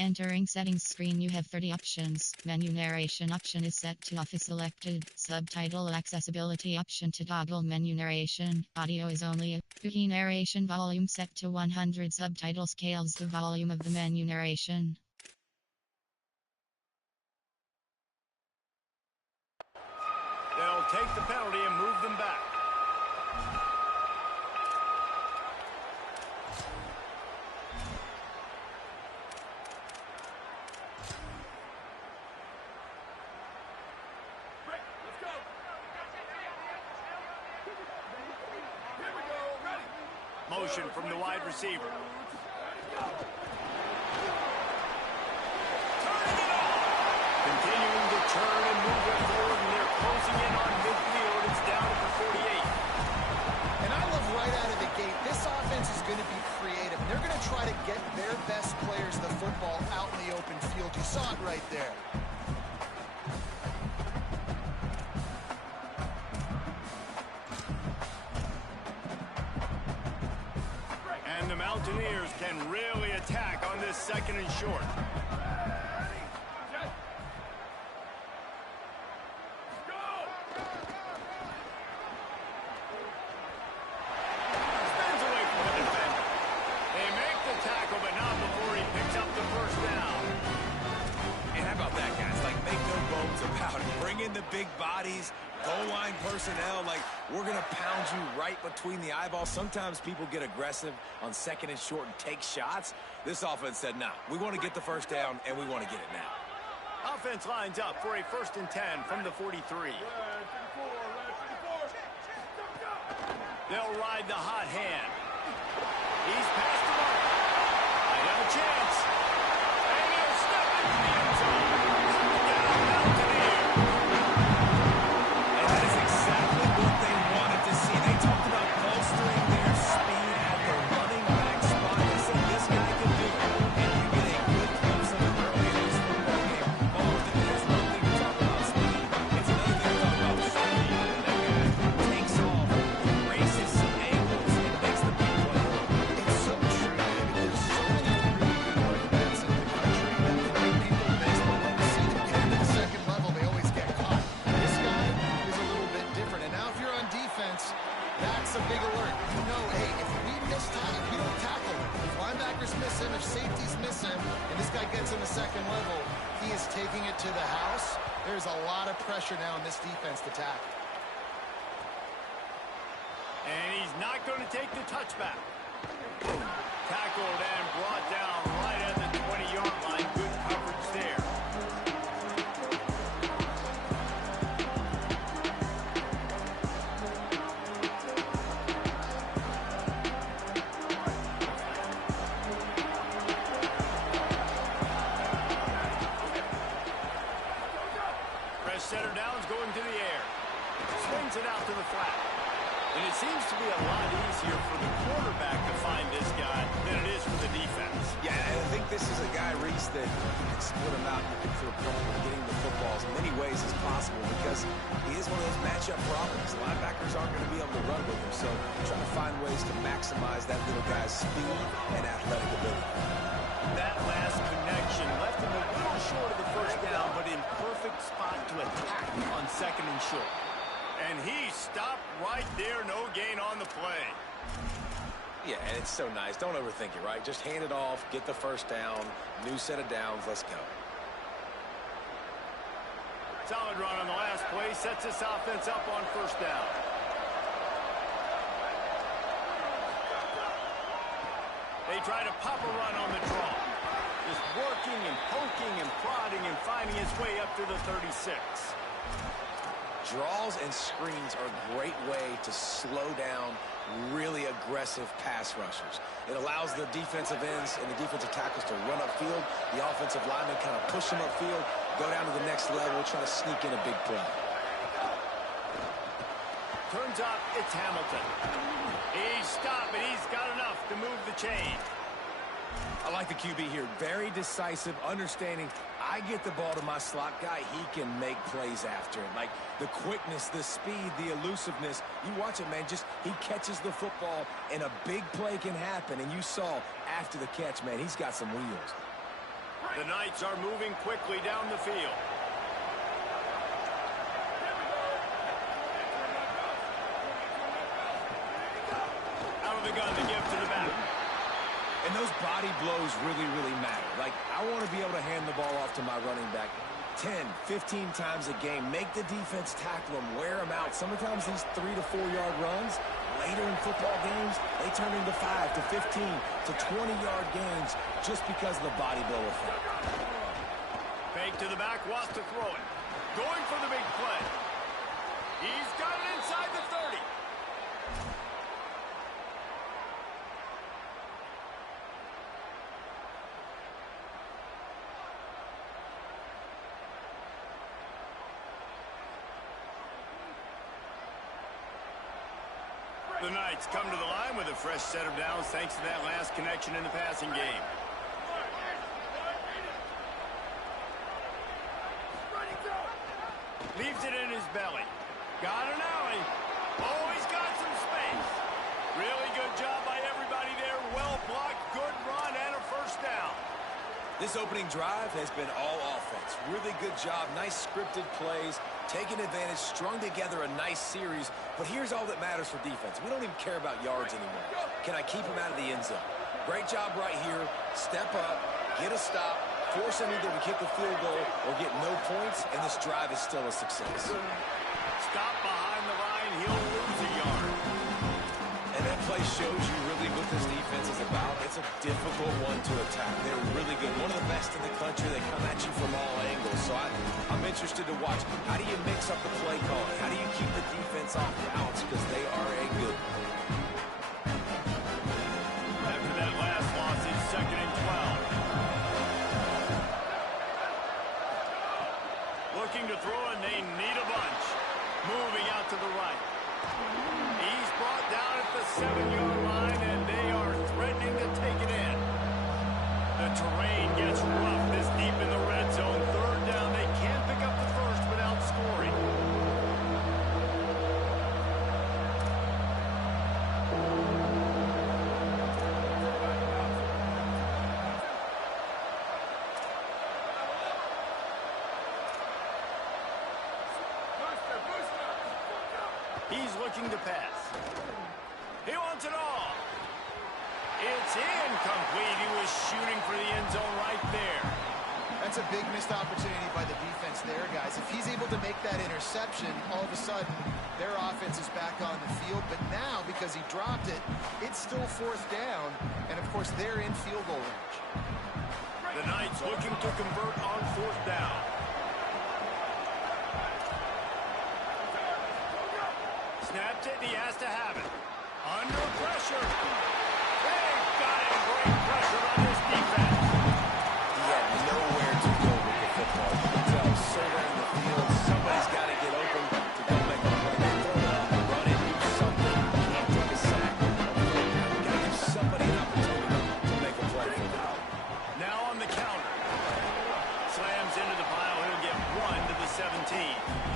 Entering settings screen, you have 30 options. Menu narration option is set to off is selected. Subtitle accessibility option to toggle menu narration. Audio is only a narration volume set to 100. Subtitle scales the volume of the menu narration. They'll take the penalty and move them back. Motion from the wide receiver. Continuing to turn and move it forward, and they're closing in on midfield. It's down at the 48. And I love right out of the gate, this offense is going to be creative. They're going to try to get their best players the football out in the open field. You saw it right there. And the Mountaineers can really attack on this second and short. Spins away from the defender. They make the tackle, but not before he picks up the first down. And how about that, guys? Like, make no bones about it. Bring in the big bodies, goal line personnel. Like, we're going to pound you right between the eyeballs. Sometimes people get aggressive on second and short and take shots. This offense said, nah, we want to get the first down, and we want to get it now. Offense lines up for a 1st and 10 from the 43. They'll ride the hot hand. He's past the mark. Might have a chance. And he'll step into the end zone. Touchdown, Mountaineers. And that is exactly what they wanted to see. They talked about bolstering their speed at the running back spot. They said this guy can do it. And you get a good glimpse of it early in this football game. Almost, it's one thing to talk about speed. It's another thing to talk about the speed. And that guy takes off, races some angles, and makes the big play. It's so true. There's so many really good running backs in the country that can make people miss, but when you see them get into the second level, they always get caught. This guy is a little bit different. And now if you're on defense, that's a big alert. You know, hey, if we miss time, if we don't tackle him, if linebackers miss him, if safeties miss him, and this guy gets in the second level, he is taking it to the house. There's a lot of pressure now in this defense to tackle. And he's not going to take the touchback. Tackled and brought down right at the 20-yard line. Good coverage there. Press center downs going to the air. Swings it out to the flat. And it seems to be a lot easier for the quarterback to find this guy than it is for the defense. Yeah, and I think this is a guy, Reese, that you can split him out and feel comfortable getting the football as many ways as possible because he is one of those matchup problems. Linebackers aren't going to be able to run with him, so trying to find ways to maximize that little guy's speed and athletic ability. That last connection left him a little short of the first down, but in perfect spot to attack on second and short. And he stopped right there, no gain on the play. Yeah, and it's so nice. Don't overthink it, right? Just hand it off, get the first down, new set of downs, let's go. Solid run on the last play, sets this offense up on first down. They try to pop a run on the draw. Just working and poking and prodding and finding his way up to the 36. Draws and screens are a great way to slow down really aggressive pass rushers. It allows the defensive ends and the defensive tackles to run upfield. The offensive linemen kind of push them upfield, go down to the next level, try to sneak in a big play. Turns out it's Hamilton. He's stopped, but he's got enough to move the chain. I like the QB here. Very decisive, understanding I get the ball to my slot guy, he can make plays after it. Like the quickness, the speed, the elusiveness. You watch it, man, just he catches the football and a big play can happen. And you saw after the catch, man, he's got some wheels. The Knights are moving quickly down the field. Out of the gun to give to the back. And those body blows really, really matter. Like, I want to be able to hand the ball off to my running back 10, 15 times a game. Make the defense tackle them, wear them out. Sometimes these 3 to 4 yard runs, later in football games, they turn into 5 to 15 to 20-yard gains just because of the body blow effect. Fake to the back, wants to throw it. Going for the big play. He's got it inside the 30. The Knights come to the line with a fresh set of downs thanks to that last connection in the passing game. Leaves it in his belly. Got an alley. Oh, he's got some space. Really good job by everybody there. Well blocked, good run, and a first down. This opening drive has been all offense. Really good job, nice scripted plays, taking advantage, strung together a nice series. But here's all that matters for defense. We don't even care about yards anymore. Can I keep him out of the end zone? Great job right here. Step up, get a stop, force them either to kick a field goal or get no points, and this drive is still a success. Stop behind the line, he'll lose a yard. And that play shows you really what this defense is about. It's a difficult one to attack. They're really good. One of the best in the country. They come at you from all angles. So I'm interested to watch. How do you mix up the play calling? How do you keep the defense off balance? Because they are a good one. After that last loss, it's 2nd and 12. Looking to throw, and they need a bunch. Moving out to the right. He's brought down at the 7-yard line, and they are threatening to take it in. The terrain gets rough this deep in the red zone. 3rd down, they can't pick up the first without scoring. He's looking to pass. He wants it all. It's incomplete. He was shooting for the end zone right there. That's a big missed opportunity by the defense there, guys. If he's able to make that interception, all of a sudden, their offense is back on the field. But now, because he dropped it, it's still 4th down. And, of course, they're in field goal range. The Knights looking to convert on 4th down. Snapped it, he has to have it. Under pressure. They've got him. Great pressure on this defense. He had nowhere to go with the football. You can tell, surveying in the field, somebody's got to get open to go make a play. Throw it up, run it, do something. Can't take a sack. Got to give somebody an opportunity to make a play for them. Now on the counter. Slams into the pile. He'll get 1 to the 17.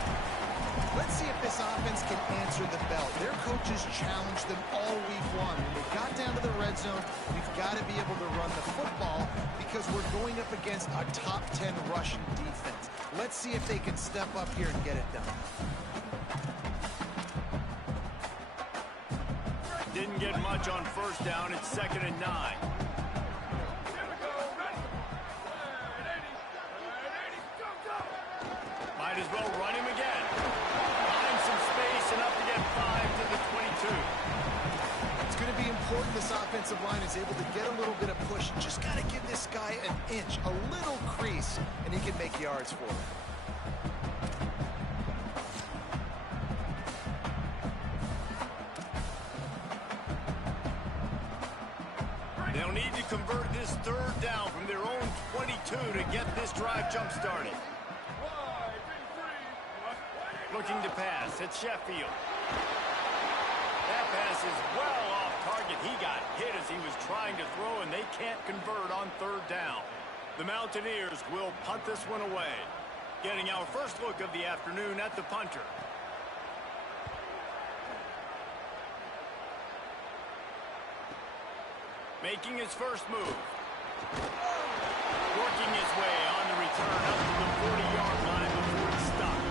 Let's see if this offense can answer the bell. Their coaches challenged them all week long. When they got down to the red zone, we've got to be able to run the football because we're going up against a top 10 rushing defense. Let's see if they can step up here and get it done. Didn't get much on 1st down. It's 2nd and 9. Might as well run him again. Find some space, enough to get 5 to the 22. It's going to be important this offensive line is able to get a little bit of push. Just got to give this guy an inch, a little crease, and he can make yards for it. They'll need to convert this 3rd down from their own 22 to get this drive jump-started. Looking to pass. It's Sheffield. That pass is well off target. He got hit as he was trying to throw, and they can't convert on 3rd down. The Mountaineers will punt this one away. Getting our first look of the afternoon at the punter. Making his first move. Working making his way on the return up to the 40-yard line before he stopped.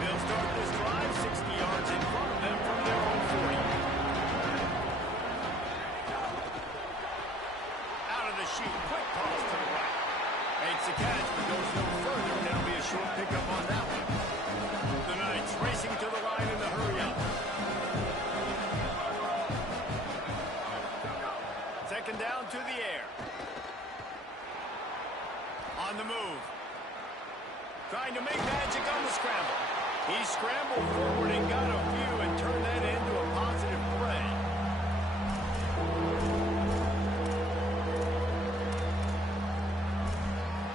They'll start this drive 60 yards in front of them from their own 40. Out of the chute, quick toss to the right. Makes the catch, but goes no further, and it'll be a short pickup on that one. The Knights racing to the line in the hurry-up. Second down to the air. On the move. Trying to make magic on the scramble. He scrambled forward and got a few and turned that into a positive play.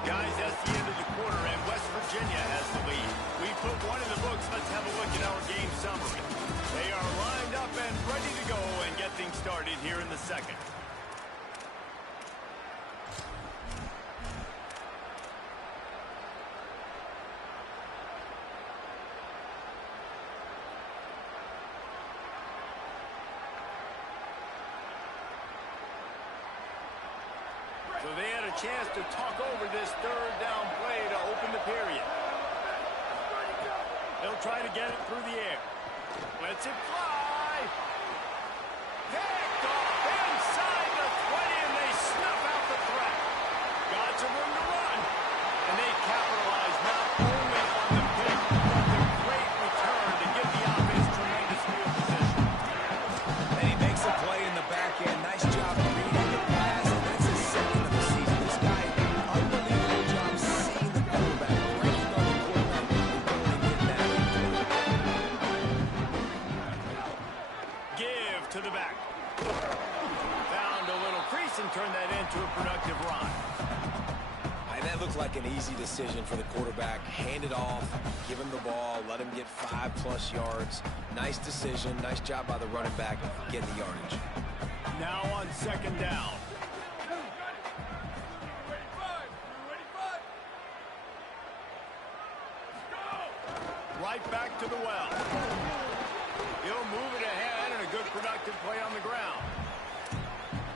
Guys, that's the end of the quarter, and West Virginia has the lead. We put one in the books. Let's have a look at our game summary. They are lined up and ready to go and get things started here in the second. So they had a chance to talk over this third down play to open the period. They'll try to get it through the air. Lets it fly. Picked off inside the 20, and they snuff out the threat. Got some room to run. And they capitalize not only on the pick, but the great return to give the offense tremendous field position. And he makes a play in the back end. Nice job reading the pass. And that's his second of the season. This guy, unbelievable job seeing the quarterback, breaking on the quarterback, and going and getting that input. Give to the back. Found a little crease and turned that into a productive run. And that looked like an easy decision for the quarterback. Hand it off, give him the ball, let him get 5+ yards. Nice decision. Nice job by the running back getting the yardage. Now on second down. Right back to the well. He'll move it ahead, and a good productive play on the ground.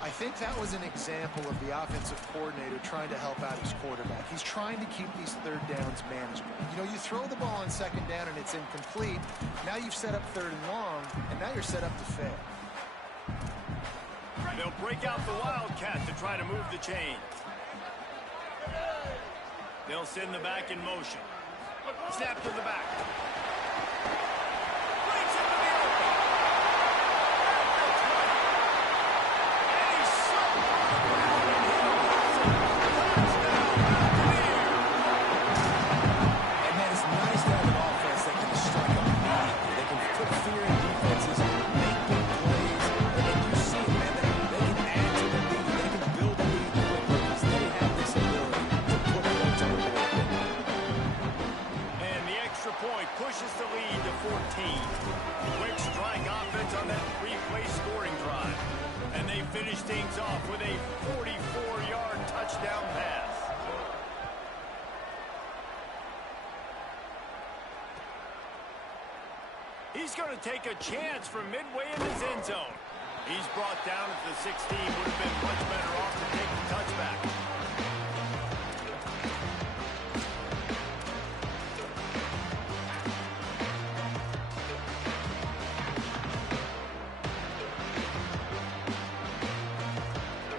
I think that was an example of the offensive coordinator trying to help out his quarterback. He's trying to keep these third downs manageable. You know, you throw the ball on second down and it's incomplete. Now you've set up third and long, and now you're set up to fail. They'll break out the Wildcat to try to move the chains. They'll send the back in motion. Snap to the back. Brings him to the open. And he's slipped on the ground and hit a touchdown, Mountaineers. And man, it's nice to have an offense that can strike immediately. They can put fear in defenses, make big plays, and then you see it, man. They can add to the lead. They can build a lead quickly because they have this ability to put points on the board quickly. And the extra point pushes the lead to 14. Quick strike offense on that 3-play scoring drive. And they finish things off with a 44-yard touchdown pass. He's going to take a chance from midway in his end zone. He's brought down at the 16. Would have been much better off to take the touchback.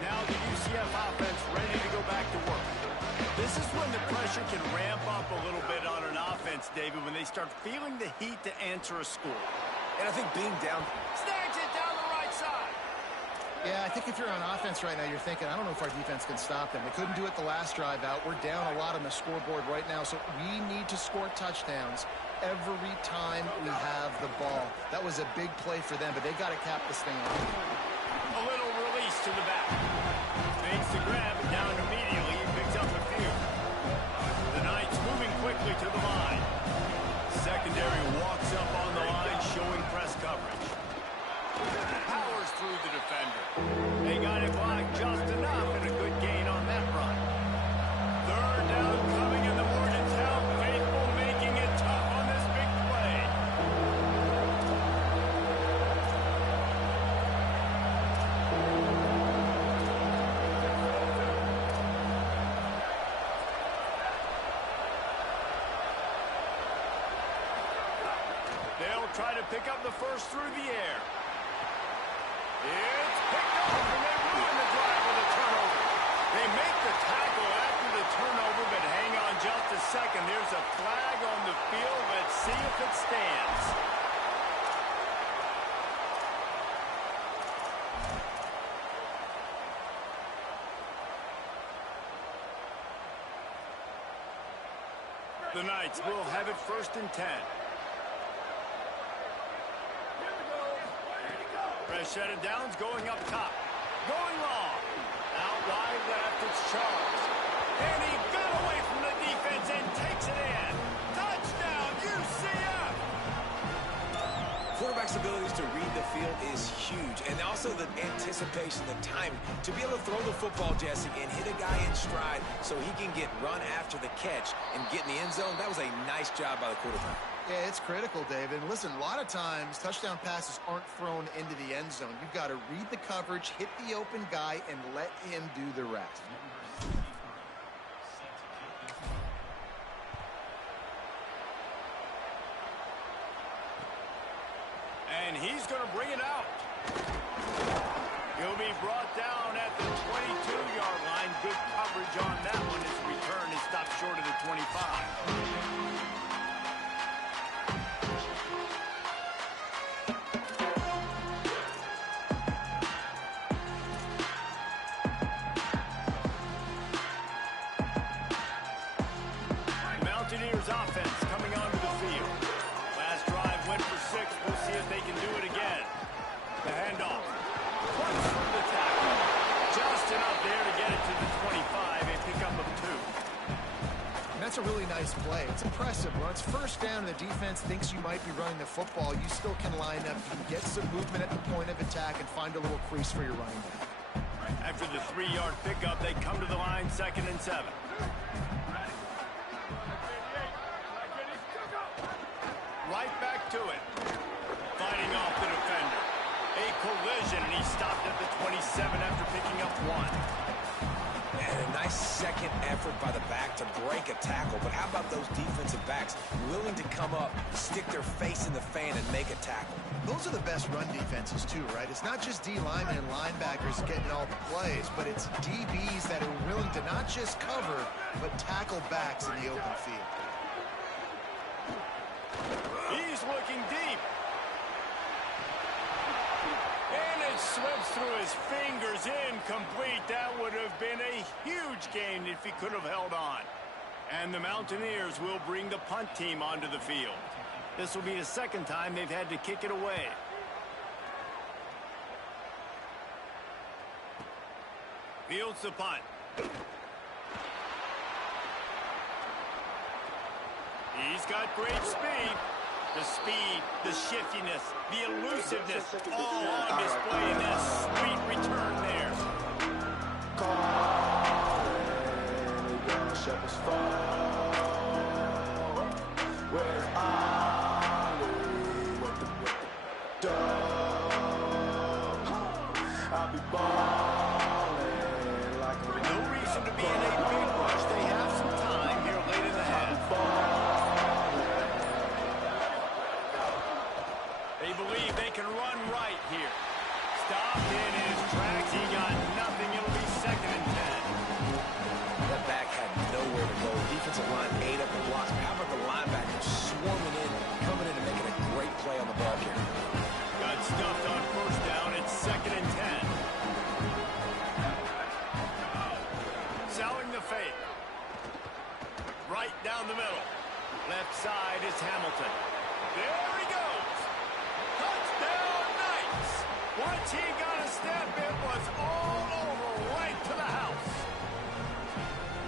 Now the UCF offense ready to go back to work. This is when the pressure can ramp up a little bit on an offense, David, when they start feeling the heat to answer a score. And I think being down... Snags it down the right side. Yeah, I think if you're on offense right now, you're thinking, I don't know if our defense can stop them. They couldn't do it the last drive out. We're down a lot on the scoreboard right now, so we need to score touchdowns every time we have the ball. That was a big play for them, but they got to cap this thing off. A little release to the back. Makes the grab and down immediately. He picks up a few. The Knights moving quickly to the line. Secondary walks up on the line, showing press coverage. Powers through the defender. They got it blocked just enough, and a good gain on that run. Third down coming in the Morgantown faithful, making it tough try to pick up the first through the air. It's picked up, and they ruin the drive with a turnover. They make the tackle after the turnover, but hang on just a second. There's a flag on the field. Let's see if it stands. The Knights will have it 1st and 10. Fresh set of downs going up top. Going long. Out wide left, it's Charles. And he got away from the defense and takes it in. Touchdown, UCF! Quarterback's abilities to read the field is huge. And also the anticipation, the timing. To be able to throw the football, Jesse, and hit a guy in stride so he can get run after the catch and get in the end zone, that was a nice job by the quarterback. Yeah, it's critical, David. And listen, a lot of times touchdown passes aren't thrown into the end zone. You've got to read the coverage, hit the open guy, and let him do the rest. And he's going to bring it out. He'll be brought down at the 22-yard line. Good coverage on that one. His return is stopped short of the 25. Mountaineers offense coming onto the field. Last drive went for 6. We'll see if they can do it again. The handoff. Punch through the tackle. Just enough there to get it to the 25. A pickup of 2. And that's a really nice play. It's impressive. When it's 1st down and the defense thinks you might be running the football, you still can line up. You can get some movement at the point of attack and find a little crease for your running back. After the 3-yard pickup, they come to the line 2nd and 7. Right back to it. Fighting off the defender. A collision, and he stopped at the 27 after picking up 1. And a nice second effort by the back to break a tackle. But how about those defensive backs willing to come up, stick their face in the fan, and make a tackle? Those are the best run defenses, too, right? It's not just D linemen and linebackers getting all the plays, but it's DBs that are willing to not just cover, but tackle backs in the open field. He's looking deep. And it slips through his fingers, incomplete. That would have been a huge gain if he could have held on. And the Mountaineers will bring the punt team onto the field. This will be the 2nd time they've had to kick it away. Fields the punt. He's got great speed. The speed, the shiftiness, the elusiveness, all on display in this sweet return there. No reason to be in a big rush. They have some time here late in the half. They believe they can run right here. Stopped in his tracks. He got nothing. It'll be 2nd and 10. That back had nowhere to go. Defensive line ate up the blocks. How about the linebacker swarming in, coming in and making a great play on the ball carrier? Got stuffed on 1st down. It's 2nd and 10. Selling the fake. Right down the middle. Left side is Hamilton. There he goes. Touchdown, Knights. Once he got a step, it was all over, right to the house.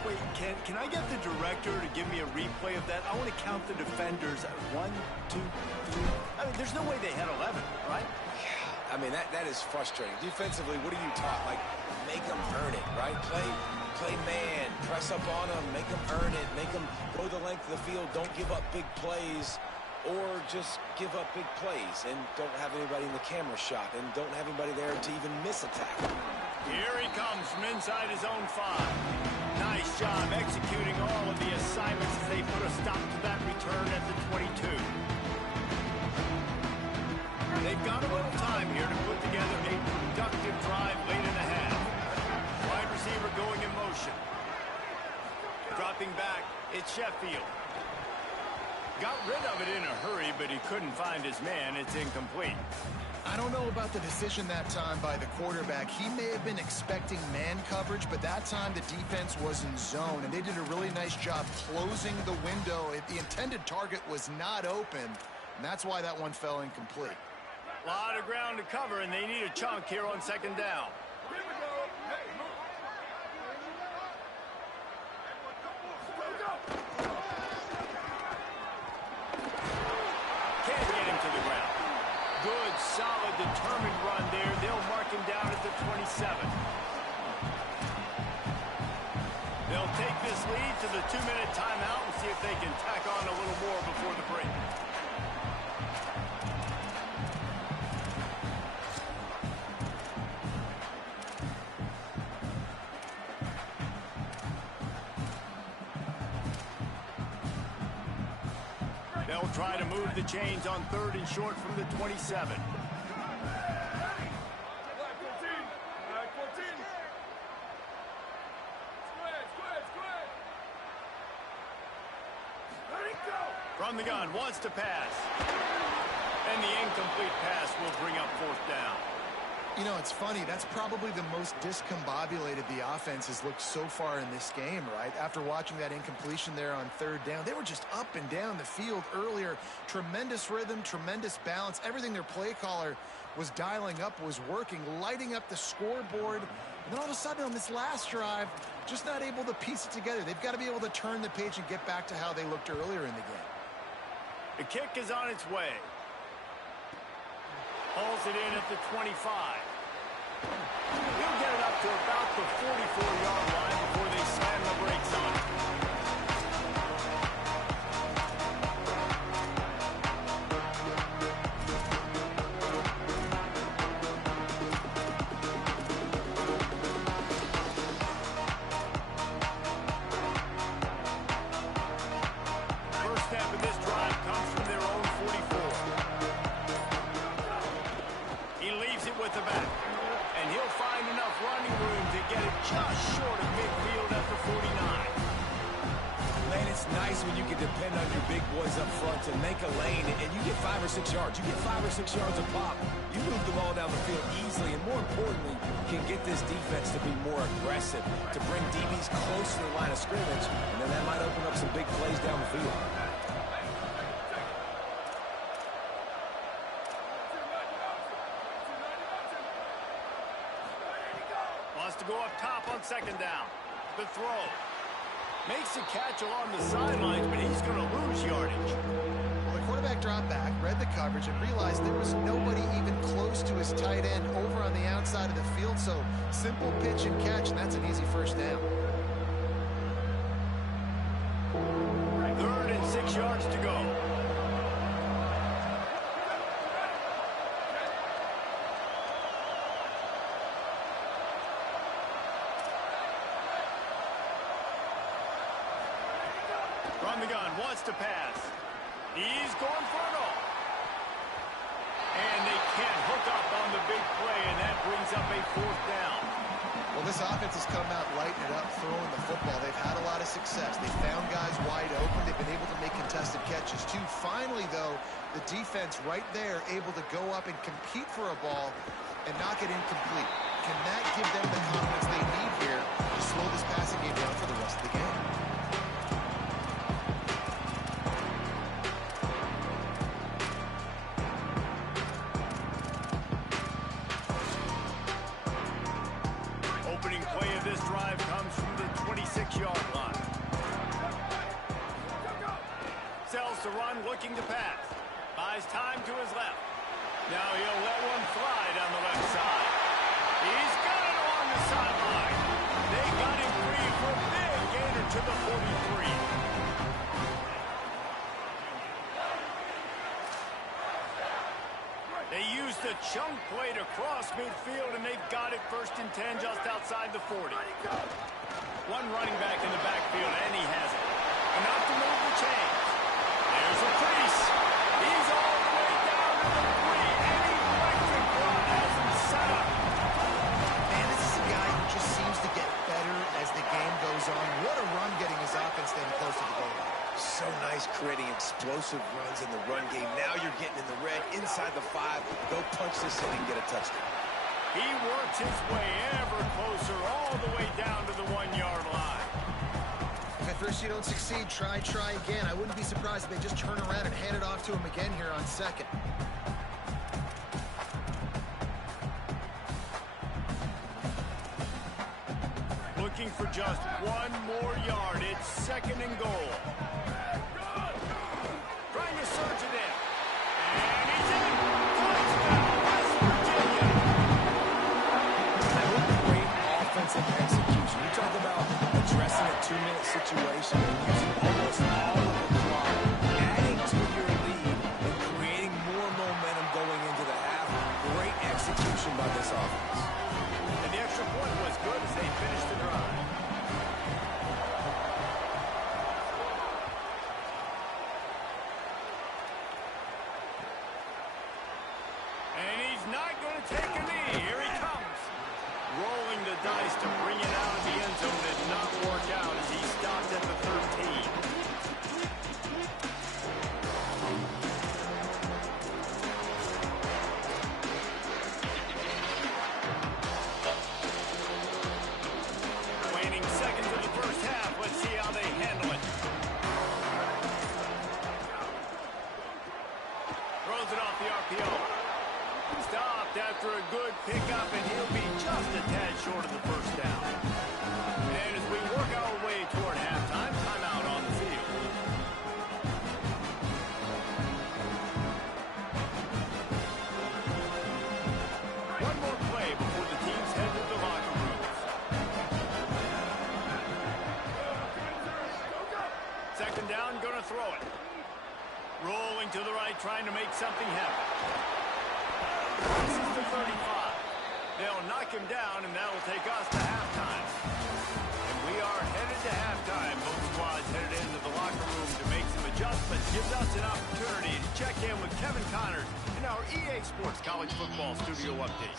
Wait, can I get the director to give me a replay of that? I want to count the defenders. 1, 2, 3. I mean, there's no way they had 11, right? I mean, that is frustrating. Defensively, what are you taught? Like, make them earn it, right? Play man, press up on them, make them earn it, make them go the length of the field, don't give up big plays, or just give up big plays and don't have anybody in the camera shot and don't have anybody there to even miss a tackle. Here he comes from inside his own 5. Nice job executing all of the assignments as they put a stop to that return at the 22. They've got a little time here to put together a productive drive late in the half. Wide receiver going in motion. Dropping back, it's Sheffield. Got rid of it in a hurry, but he couldn't find his man. It's incomplete. I don't know about the decision that time by the quarterback. He may have been expecting man coverage, but that time the defense was in zone, and they did a really nice job closing the window. The intended target was not open, and that's why that one fell incomplete. A lot of ground to cover, and they need a chunk here on second down. Can't get him to the ground. Good, solid, determined run there. They'll mark him down at the 27. They'll take this lead to the 2-minute timeout and see if they can tack on a little more before the break. They'll try to move the chains on 3rd and short from the 27. From the gun, wants to pass. And the incomplete pass will bring up 4th down. You know, it's funny. That's probably the most discombobulated the offense has looked so far in this game, right? After watching that incompletion there on 3rd down, they were just up and down the field earlier. Tremendous rhythm, tremendous balance. Everything their play caller was dialing up was working, lighting up the scoreboard. And then all of a sudden on this last drive, just not able to piece it together. They've got to be able to turn the page and get back to how they looked earlier in the game. The kick is on its way. Hauls it in at the 25. He'll get it up to about the 44-yard line before they slam the brakes on it. First step in this drive comes from their own 44. He leaves it with the back. And he'll find enough running room to get it just short of midfield at the 49. Man, it's nice when you can depend on your big boys up front to make a lane, and you get 5 or 6 yards. You get 5 or 6 yards a pop. You move the ball down the field easily, and more importantly, can get this defense to be more aggressive, to bring DBs close to the line of scrimmage, and then that might open up some big plays down the field. To go up top on 2nd down. The throw. Makes a catch along the sidelines, but he's going to lose yardage. Well, the quarterback dropped back, read the coverage, and realized there was nobody even close to his tight end over on the outside of the field. So simple pitch and catch, and that's an easy 1st down. 3rd and 6 yards to go. From the gun, wants to pass. He's going for it all. And they can't hook up on the big play, and that brings up a 4th down. Well, this offense has come out lighting it up, throwing the football. They've had a lot of success. They found guys wide open. They've been able to make contested catches, too. Finally, though, the defense right there able to go up and compete for a ball and knock it incomplete. Can that give them the confidence they need here to slow this passing game down for the rest of the game? Opening play of this drive comes from the 26-yard line. Sells to run, looking to pass. Buys time to his left. Now he'll let one fly down the left side. He's got it along the sideline. They got him free for a big gainer to the 43. They used a chunk play to cross midfield, and they've got it 1st and 10 just outside the 40. One running back in the backfield, and he has it. Enough to move the chains. There's a crease. He's all the way down to the 3, and he anything close to the goal line. So nice creating explosive runs in the run game. Now you're getting in the red inside the 5. Go punch this in and get a touchdown. He works his way ever closer all the way down to the 1-yard line. If at first you don't succeed, try again. I wouldn't be surprised if they just turn around and hand it off to him again here on second. Looking for just one more yard. It's second and goal. Trying to surge it in. And he's in. Touchdown, West Virginia. That was great offensive execution. You talk about addressing a 2-minute situation and using almost all of the clock, adding to your lead and creating more momentum going into the half. Great execution by this offense. And the extra point was good as they finished the drive. And he's not going to take a knee. Here he comes. Rolling the dice to bring it out of the end zone did not work out as he stopped at the 13. Waning seconds of the first half. Let's see how they handle it. Throws it off the RPO. Stopped after a good pickup, and he'll be just a tad short of the first down. And as we work our way toward halftime, timeout on the field. One more play before the teams head to the locker rooms. Second down, gonna throw it. Rolling to the right, trying to make something happen. This is the 35. They'll knock him down, and that'll take us to halftime. And we are headed to halftime. Both squads headed into the locker room to make some adjustments. Gives us an opportunity to check in with Kevin Connors in our EA Sports College Football Studio Update.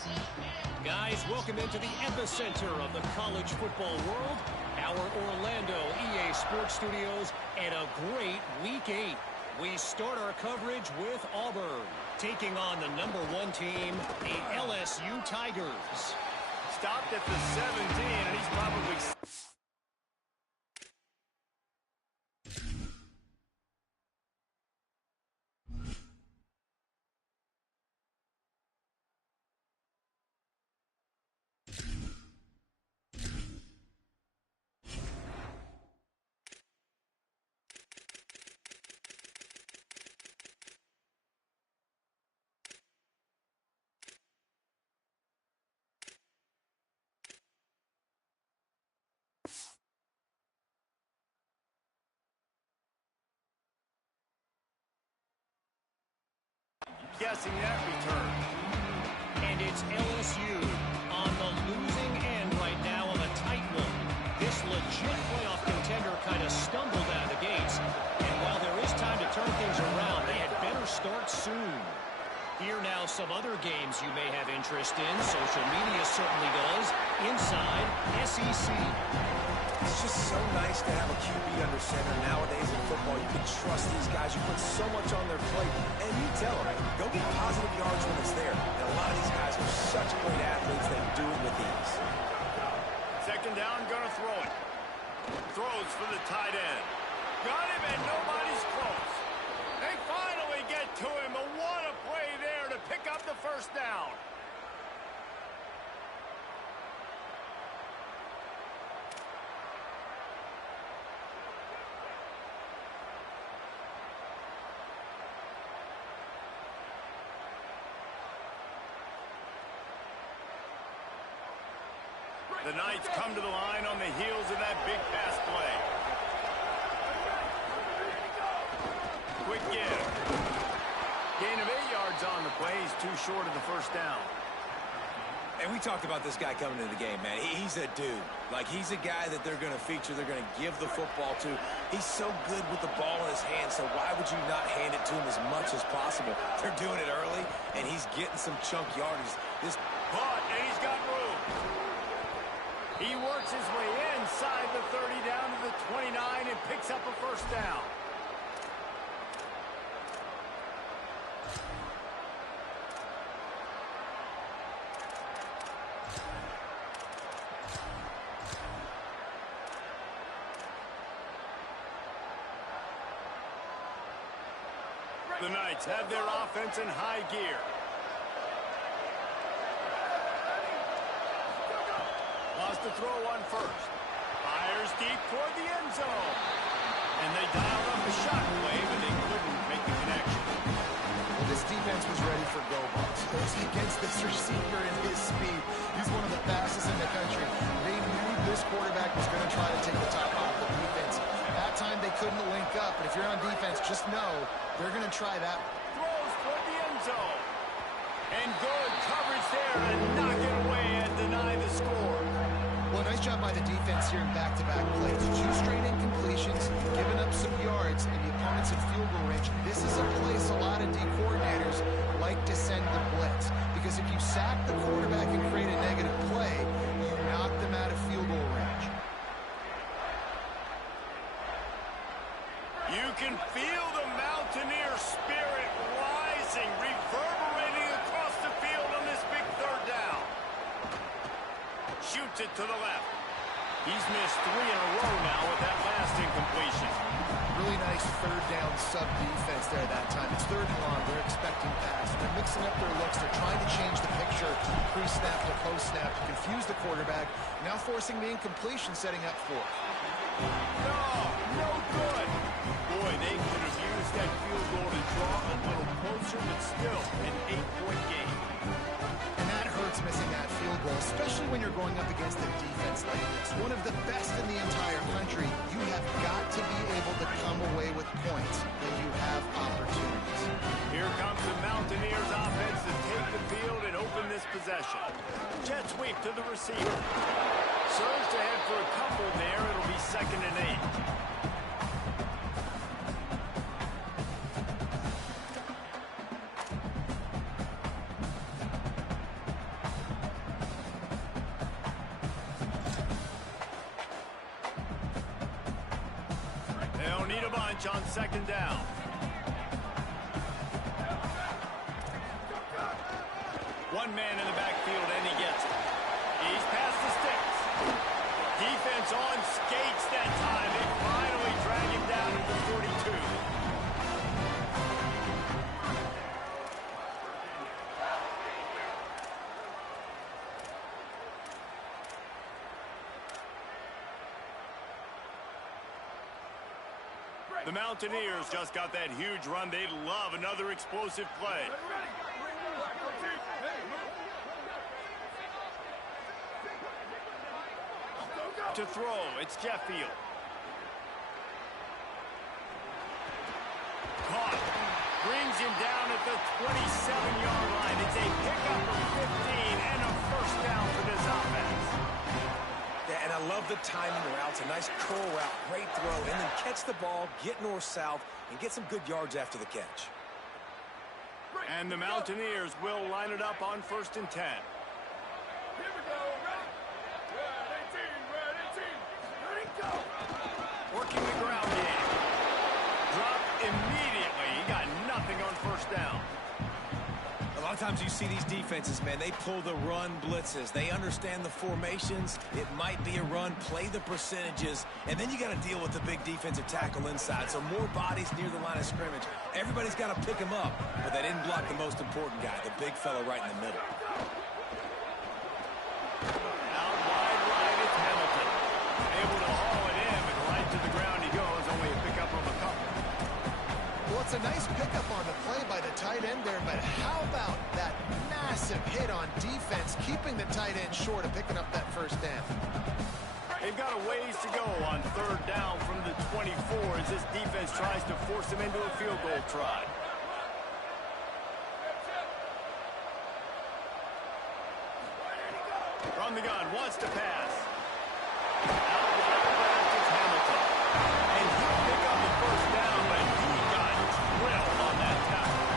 Guys, welcome into the epicenter of the college football world, our Orlando EA Sports Studios, and a great Week 8. We start our coverage with Auburn, taking on the #1 team, the LSU Tigers. Stopped at the 17, and he's probably... guessing that return. And it's LSU on the losing end right now of a tight one. This legit playoff contender kind of stumbled out of the gates. And while there is time to turn things around, they had better start soon. Here now some other games you may have interest in. Social media certainly does. Inside SEC. It's just so nice to have a QB under center. Nowadays in football, you can trust these guys. You put so much on their plate, and you tell them, go get positive yards when it's there. And a lot of these guys are such great athletes, they do it with ease. Second down, gonna throw it. Throws for the tight end. Got him, and nobody's close. They finally get to him, but what a play there to pick up the first down. The Knights come to the line on the heels of that big pass play. Quick give. Gain of 8 yards on the play. He's too short of the first down. And we talked about this guy coming into the game, man. He's a dude. Like, he's a guy that they're going to feature, they're going to give the football to. He's so good with the ball in his hand, so why would you not hand it to him as much as possible? They're doing it early, and he's getting some chunk yardage. This Caught, and he's got room. He works his way inside the 30 down to the 29 and picks up a first down. The Knights have their offense in high gear. Wants to throw one first. Fires deep toward the end zone. And they dialed up the shot play, but they couldn't make the connection. Well, this defense was ready for go balls. Against this receiver and his speed. He's one of the fastest in the country. They knew this quarterback was going to try to take the top off the defense. That time they couldn't link up, but if you're on defense, just know they're going to try that. Throws toward the end zone. And good coverage there to knock it away and deny the score. Well, nice job by the defense here in back-to-back plays. 2 straight incompletions, giving up some yards, and the opponent's in field goal range. This is a place a lot of D coordinators like to send the blitz, because if you sack the quarterback and create a negative play, you knock them out of field goal range. You can feel the Mountaineer spirit rising, reverberating across the field on this big third down. Shoots it to the left. He's missed 3 in a row now with that last incompletion. Really nice third down sub-defense there that time. It's 3rd and long. They're expecting pass. They're mixing up their looks. They're trying to change the picture pre-snap to post-snap to confuse the quarterback. Now forcing the incompletion, setting up 4th. No good. Boy, they could have used that field goal to draw a little closer, but still an 8-point game. And that hurts missing that field goal, especially when you're going up against a defense like this. One of the best in the entire country. You have got to be able to come away with points when you have opportunities. Here comes the Mountaineers offense to take the field and open this possession. Jet sweep to the receiver. Surge ahead for a couple there. It'll be 2nd and 8. They'll need a bunch on 2nd down. One man in the backfield, and he gets it. He's past the sticks. Defense on skates that time. They finally drag him down to the 42. The Mountaineers just got that huge run. They'd love another explosive play. To throw, it's Jeffield. Caught. Brings him down at the 27-yard line. It's a pickup of 15 and a first down for this offense. Yeah, and I love the timing routes. A nice curl route, great throw, and then catch the ball, get north-south, and get some good yards after the catch. And the Mountaineers will line it up on 1st and 10. Working the ground game. Dropped immediately. He got nothing on 1st down. A lot of times you see these defenses, man, they pull the run blitzes. They understand the formations. It might be a run, play the percentages, and then you got to deal with the big defensive tackle inside. So more bodies near the line of scrimmage. Everybody's got to pick him up, but they didn't block the most important guy, the big fella right in the middle. Out wide right, it's Hamilton. Able to haul it in, but right to the ground he goes. Only a pickup of a couple. Well, it's a nice pickup on the play by the tight end there, but how about that massive hit on defense, keeping the tight end short of picking up that first down? They've got a ways to go on 3rd down from the 24 as this defense tries to force them into a field goal try. From the gun, wants to pass. Out wide left, it's Hamilton. And he'll pick up the first down, but he got drilled on that tackle.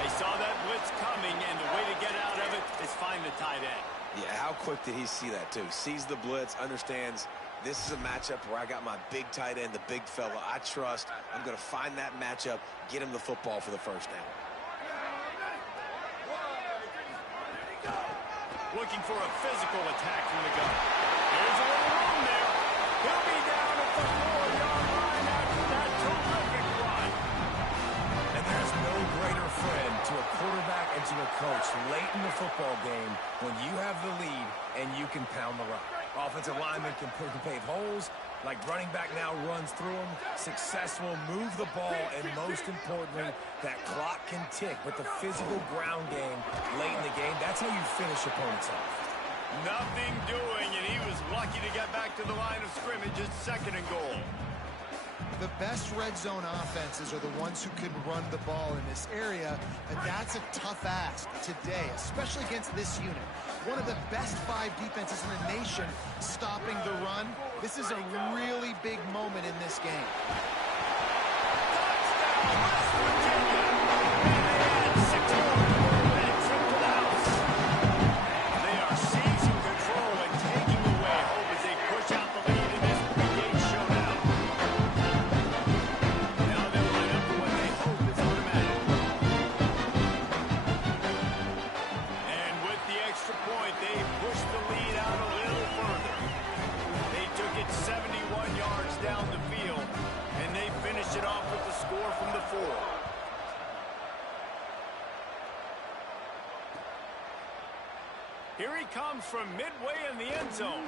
They saw that blitz coming, and the way to get out of it is find the tight end. Yeah, how quick did he see that, too. Sees the blitz, understands this is a matchup where I got my big tight end, the big fella I trust. I'm going to find that matchup, get him the football for the first down. Looking for a physical attack from the gun. There's a little room there. He'll be down at the 4-yard line after that terrific run. And there's no greater friend to a quarterback and to a coach late in the football game when you have the lead and you can pound the rock. Offensive linemen can pave holes, like running back now runs through them. Success will move the ball, and most importantly, that clock can tick. But the physical ground game late in the game, that's how you finish opponents off. Nothing doing, and he was lucky to get back to the line of scrimmage at 2nd and goal. The best red zone offenses are the ones who can run the ball in this area, and that's a tough ask today, especially against this unit. One of the best 5 defenses in the nation stopping the run. This is a really big moment in this game. Touchdown, West Virginia! And they add 6 more. And a trip to the house. They are seizing control and taking away hope as they push out the lead in this pregame showdown. Now they line up for what they hope is automatic. And with the extra point, they push the lead out a little further. They took it 71 yards down the field, and they finished it off with the score from the 4. Here he comes from midway in the end zone.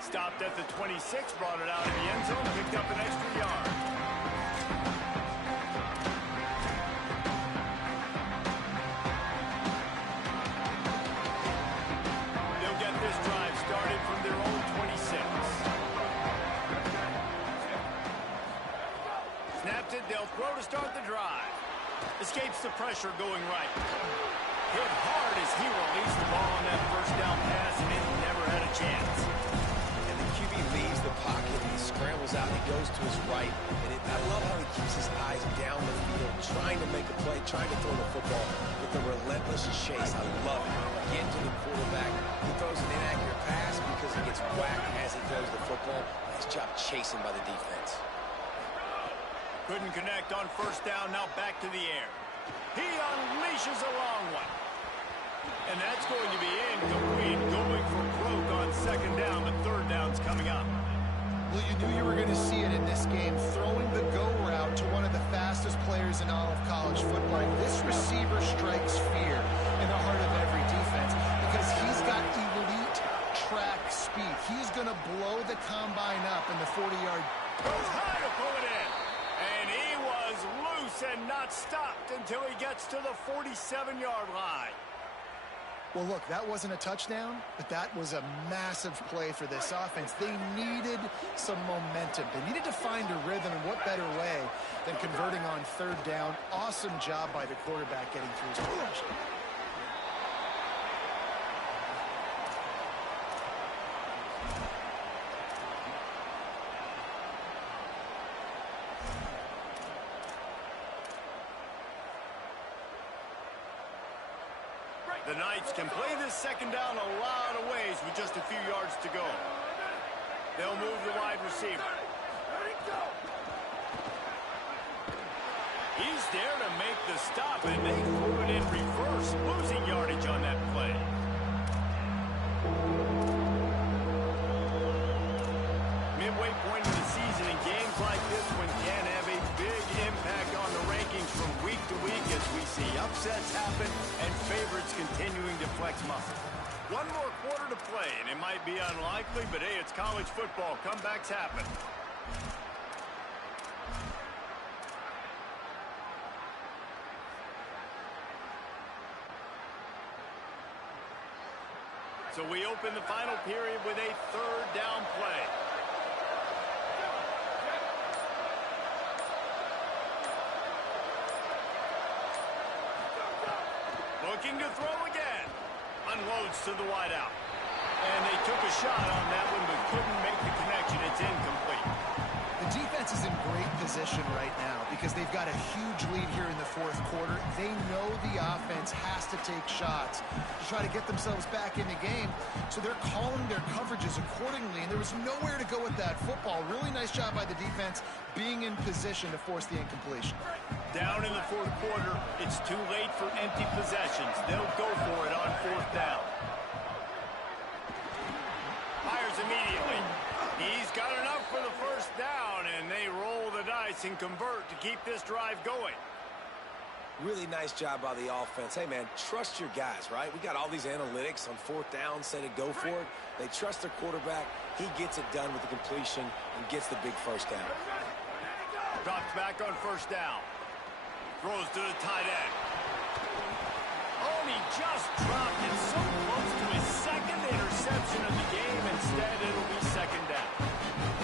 Stopped at the 26, brought it out of the end zone, picked up an extra yard. They'll get this drive started from their own 26. Snapped it, they'll throw to start the drive. Escapes the pressure going right. Hit hard as he released the ball on that first down pass, and it never had a chance. And the QB leaves the pocket, he scrambles out, he goes to his right, and I love how he keeps his eyes down the field, trying to make a play, trying to throw the football with a relentless chase. I love it. Get to the quarterback. He throws an inaccurate pass because he gets whacked as he throws the football. Nice job chasing by the defense. Couldn't connect on first down, now back to the air. He unleashes a long one. And that's going to be incomplete, going for broke on 2nd down, but 3rd down's coming up. Well, you knew you were going to see it in this game, throwing the go route to one of the fastest players in all of college football. This receiver strikes fear in the heart of every defense because he's got elite track speed. He's going to blow the combine up in the 40-yard. Goes high to pull it in. And he was loose and not stopped until he gets to the 47-yard line. Well, look, that wasn't a touchdown, but that was a massive play for this offense. They needed some momentum. They needed to find a rhythm, and what better way than converting on 3rd down. Awesome job by the quarterback getting through his progression. The Knights can play this 2nd down a lot of ways with just a few yards to go. They'll move the wide receiver. He's there to make the stop, and they threw it in reverse, losing yardage on that play. Midway point of the season, and games like this one can have a big impact on the rankings from week to week as we see upsets happen and favorites continuing to flex muscle. One more quarter to play, and it might be unlikely, but hey, it's college football. Comebacks happen. So we open the final period with a 3rd down play. Looking to throw again. Unloads to the wideout. And they took a shot on that one, but couldn't make the connection. It's incomplete. The defense is in great position position right now because they've got a huge lead here in the fourth quarter. They know the offense has to take shots to try to get themselves back in the game, so they're calling their coverages accordingly, and there was nowhere to go with that football. Really nice job by the defense being in position to force the incompletion. Down in the fourth quarter, it's too late for empty possessions. They'll go for it on fourth down. Fires immediately. He's got enough for the first down, and they roll the dice and convert to keep this drive going. Really nice job by the offense. Hey, man, trust your guys, right? We got all these analytics on fourth down, say to go for it. They trust their quarterback. He gets it done with the completion and gets the big first down. Drops back on first down. Throws to the tight end. Oh, and he just dropped it so close to his second interception of the game. Instead, it'll be second down.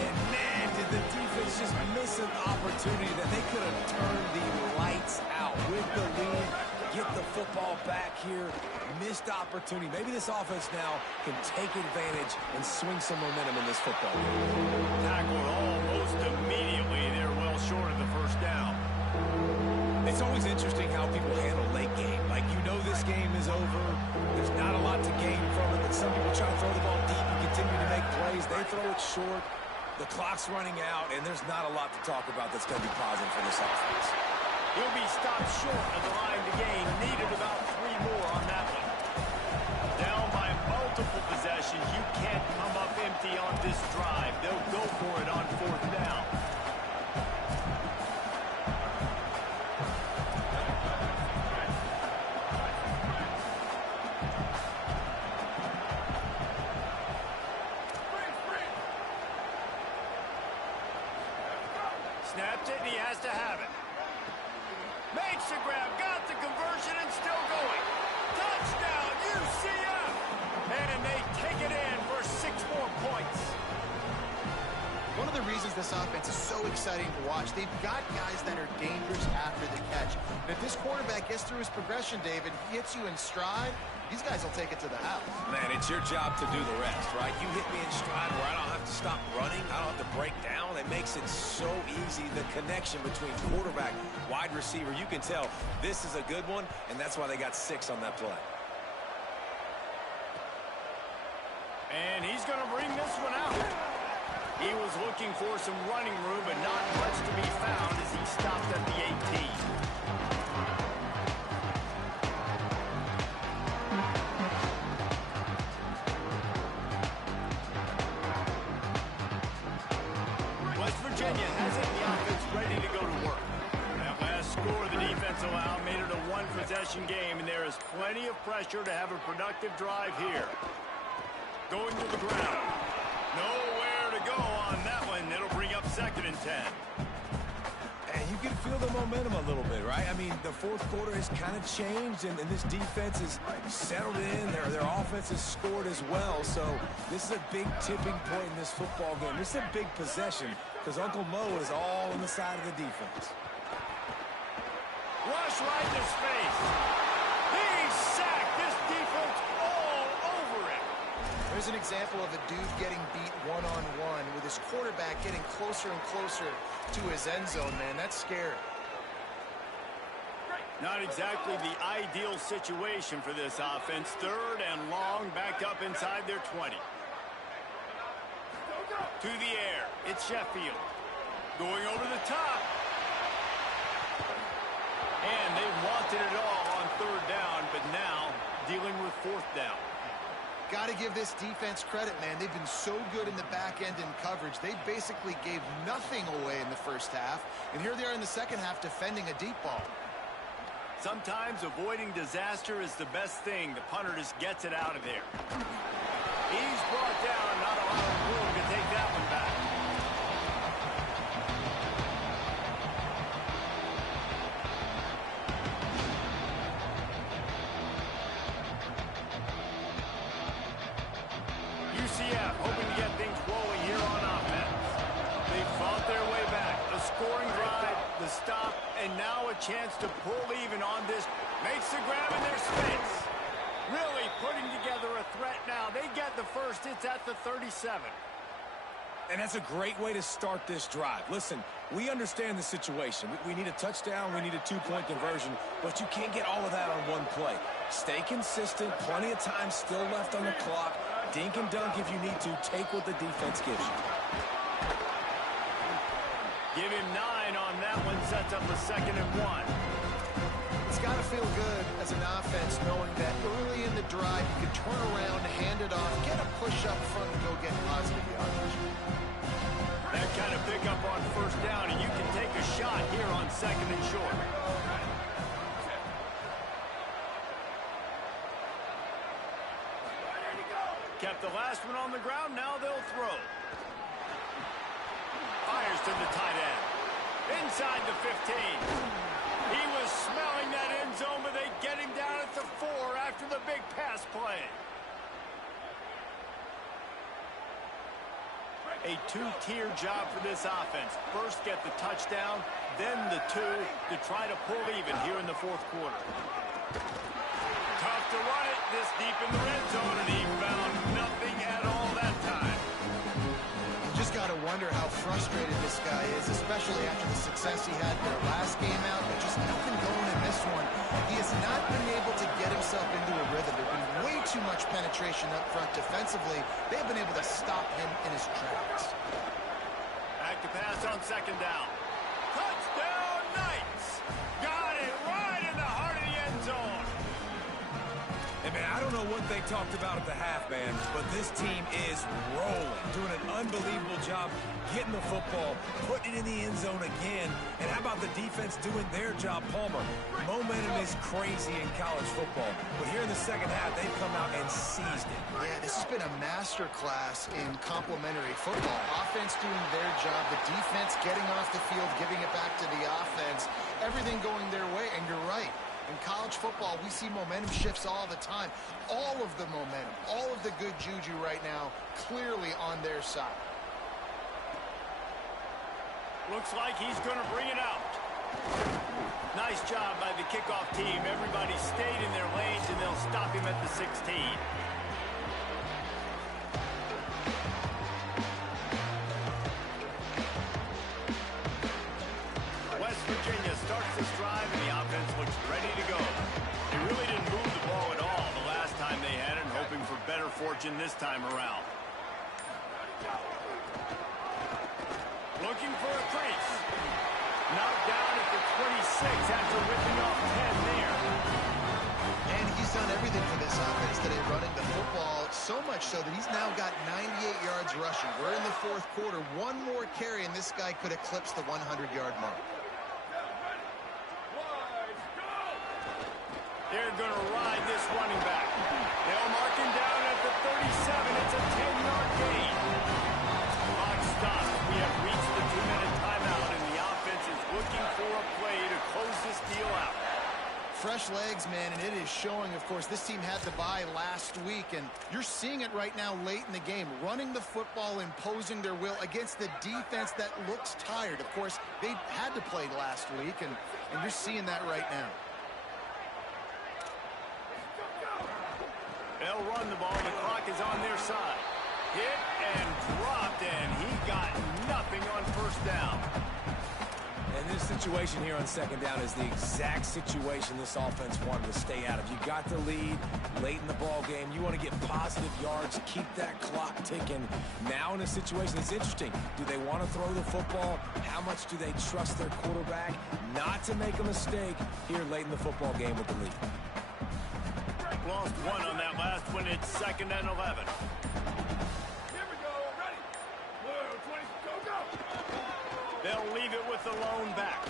And, man, did the defense just miss an opportunity that they could have turned the lights out with the lead, get the football back here. Missed opportunity. Maybe this offense now can take advantage and swing some momentum in this football game. Tackled almost immediately. They're well short of the first down. It's always interesting how people handle late game. Like, you know this game is over. There's not a lot to gain from it, but some people try to throw the ball deep and continue to make plays. They throw it short. The clock's running out, and there's not a lot to talk about that's going to be positive for this offense. He'll be stopped short of the line to gain. Needed about 3 more on that one. Down by multiple possessions. You can't come up empty on this drive. They'll go for it on fourth down. Snaps it, and he has to have it. Makes the grab, got the conversion, and still going. Touchdown, UCF! And they take it in for 6 more points. One of the reasons this offense is so exciting to watch, they've got guys that are dangerous after the catch. And if this quarterback gets through his progression, David, he hits you in stride, these guys will take it to the house. Man, it's your job to do the rest, right? You hit me in stride where I don't have to stop running. I don't have to break down. It makes it so easy, the connection between quarterback, wide receiver. You can tell this is a good one, and that's why they got 6 on that play. And he's going to bring this one out. He was looking for some running room, but not much to be found as he stopped at the 18. West Virginia has it, the offense ready to go to work. That last score the defense allowed made it a one-possession game, and there is plenty of pressure to have a productive drive here. Going to the ground. Nowhere to go on that one. It'll bring up second and 10. And you can feel the momentum a little bit, right? I mean, the fourth quarter has kind of changed, and this defense is settled in. Their offense has scored as well. So this is a big tipping point in this football game. This is a big possession because Uncle Mo is all on the side of the defense. Rush right in his face. He's sacked. This defense all over him. There's an example of a dude getting beat one-on-one with his quarterback getting closer and closer to his end zone, man. That's scary. Not exactly the ideal situation for this offense. 3rd and long, back up inside their 20. To the air. It's Sheffield. Going over the top. And they wanted it all on 3rd down, but now dealing with 4th down. Got to give this defense credit, man. They've been so good in the back end in coverage. They basically gave nothing away in the first half, and here they are in the second half defending a deep ball. Sometimes avoiding disaster is the best thing. The punter just gets it out of there. He's brought down, not a lot of room to take that one back. UCF hoping to get things rolling here on offense. They fought their way back. A scoring drive, the stop, and now a chance to pull even on this. Makes the grab in their space. Really putting together a threat now. They get the first. It's at the 37. And that's a great way to start this drive. Listen, we understand the situation. We need a touchdown. We need a two-point conversion. But you can't get all of that on one play. Stay consistent. Plenty of time still left on the clock. Dink and dunk if you need to. Take what the defense gives you. Give him 9 on that one. Sets up a 2nd and 1. It's got to feel good as an offense knowing that early in the drive you can turn around, hand it off, get a push up front, and go get positive yardage. That kind of pickup on 1st down, and you can take a shot here on 2nd and short. Kept the last one on the ground. Now they'll throw. Fires to the tight end. Inside the 15. He was smelling that end zone, but they get him down at the 4 after the big pass play. A two-tier job for this offense. First get the touchdown, then the 2 to try to pull even here in the 4th quarter. Tough to run it this deep in the red zone, and he found nothing at all that time. Just got to wonder how frustrated this guy is, especially after the success he had their last game out, but just nothing going in this one. He has not been able to get himself into a rhythm. There's been way too much penetration up front defensively. They've been able to stop him in his tracks. Back to pass on 2nd down. Touchdown Knights! Got it right in the heart of the end zone. And, man, I don't know what they talked about at the half, man, but this team is rolling, doing an unbelievable job getting the football, putting it in the end zone again. And how about the defense doing their job, Palmer? Momentum is crazy in college football, but here in the 2nd half, they've come out and seized it. Yeah, this has been a master class in complementary football. Offense doing their job, the defense getting off the field, giving it back to the offense, everything going their way, and you're right. In college football, we see momentum shifts all the time. All of the momentum, all of the good juju right now, clearly on their side. Looks like he's going to bring it out. Nice job by the kickoff team. Everybody stayed in their lanes, and they'll stop him at the 16. West Virginia starts this drive, and the offense looks ready to go. They really didn't move the ball at all the last time they had it, hoping for better fortune this time around. Looking for a crease. Knocked down at the 26 after ripping off 10 there. And he's done everything for this offense today, running the football, so much so that he's now got 98 yards rushing. We're in the 4th quarter. One more carry, and this guy could eclipse the 100-yard mark. They're going to ride this running back. They'll mark him down at the 37. It's a 10-yard gain. Clock stops. We have reached the 2-minute timeout, and the offense is looking for a play to close this deal out. Fresh legs, man, and it is showing. Of course, this team had the bye last week, and you're seeing it right now late in the game. Running the football, imposing their will against the defense that looks tired. Of course, they had to play last week, and you're seeing that right now. They'll run the ball. The clock is on their side. Hit and dropped, and he got nothing on 1st down. And this situation here on 2nd down is the exact situation this offense wanted to stay out of. You got the lead late in the ball game. You want to get positive yards, keep that clock ticking. Now in a situation that's interesting, do they want to throw the football? How much do they trust their quarterback not to make a mistake here late in the football game with the lead? Lost 1 on that last one. It's 2nd and 11. Here we go. Ready. 20. Go. They'll leave it with the lone back.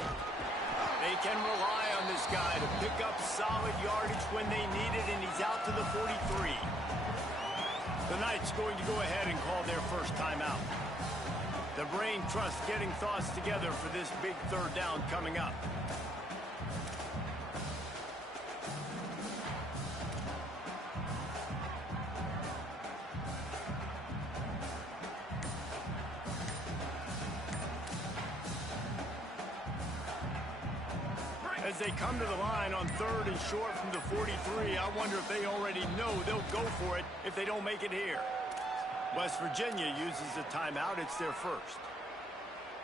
They can rely on this guy to pick up solid yardage when they need it, and he's out to the 43. The Knights going to go ahead and call their first timeout. The brain trust getting thoughts together for this big 3rd down coming up. As they come to the line on 3rd and short from the 43, I wonder if they already know they'll go for it if they don't make it here. West Virginia uses a timeout. It's their first.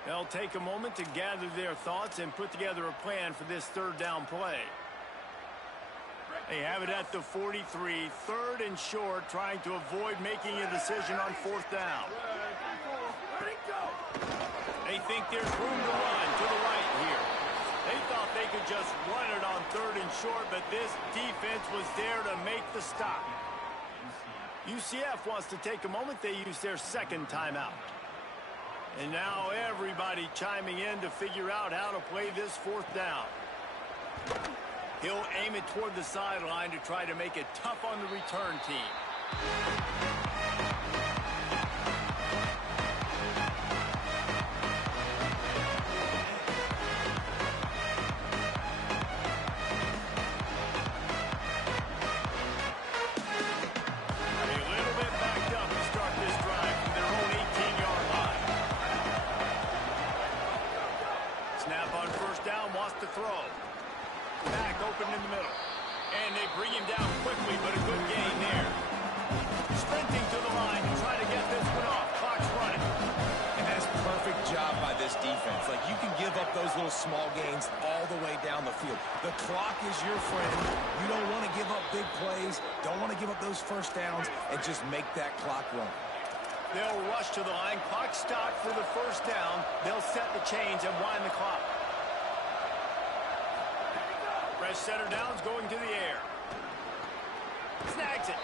They'll take a moment to gather their thoughts and put together a plan for this third down play. They have it at the 43, third and short, trying to avoid making a decision on fourth down. They think there's room to run to the right here. They thought they could just run it on third and short, but this defense was there to make the stop. UCF wants to take a moment. They use their second timeout. And now everybody chiming in to figure out how to play this fourth down. He'll aim it toward the sideline to try to make it tough on the return team. To throw. Back open in the middle. And they bring him down quickly, but a good gain there. Sprinting to the line to try to get this one off. Clock's running. And that's a perfect job by this defense. Like, you can give up those little small gains all the way down the field. The clock is your friend. You don't want to give up big plays. Don't want to give up those first downs, and just make that clock run. They'll rush to the line. Clock stopped for the first down. They'll set the chains and wind the clock. Fresh center downs going to the air. Snags it.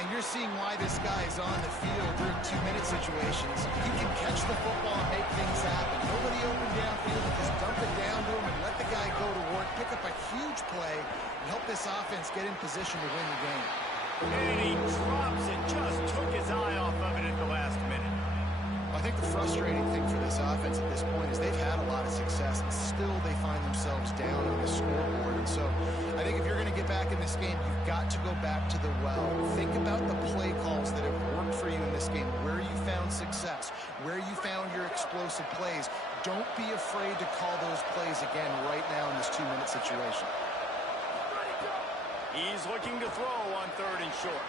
And you're seeing why this guy is on the field during 2-minute situations. He can catch the football and make things happen. Nobody open downfield, and just dump it down to him and let the guy go to work, pick up a huge play, and help this offense get in position to win the game. And he drops it, just took his eye off of it at the last minute. I think the frustrating thing for this offense at this point is they've had a lot of success, and still they find themselves down on the scoreboard. And so I think if you're going to get back in this game, you've got to go back to the well. Think about the play calls that have worked for you in this game, where you found success, where you found your explosive plays. Don't be afraid to call those plays again right now in this 2-minute situation. He's looking to throw on third and short.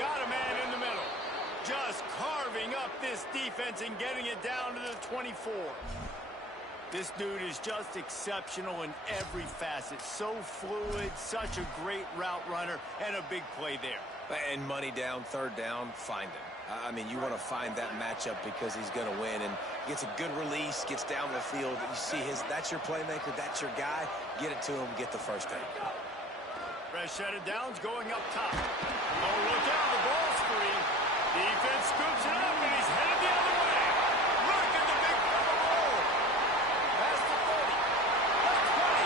Got a man in the middle. Just carving up this defense and getting it down to the 24. This dude is just exceptional in every facet. So fluid, such a great route runner, and a big play there. And money down, third down, find him. I mean, you want to find that matchup because he's going to win, and gets a good release, gets down the field. You see that's your playmaker, that's your guy. Get it to him, get the first down. Fresh set of downs going up top. Oh, look out, the ball's free. Defense scoops it up, and he's headed the other way. Look at the big fella roll. Past the 30, the 20.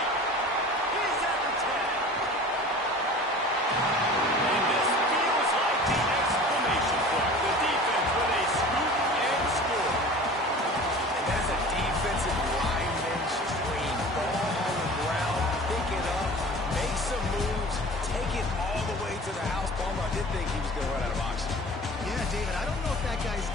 He's at the 10. And this feels like the exclamation point. The defense with a scoop and score. And that's a defensive lineman's dream. Ball on the ground, pick it up, make some moves, take it all the way to the house. Palmer, I did think he was going to run out of boxing. Yeah, David, I don't know if that guy's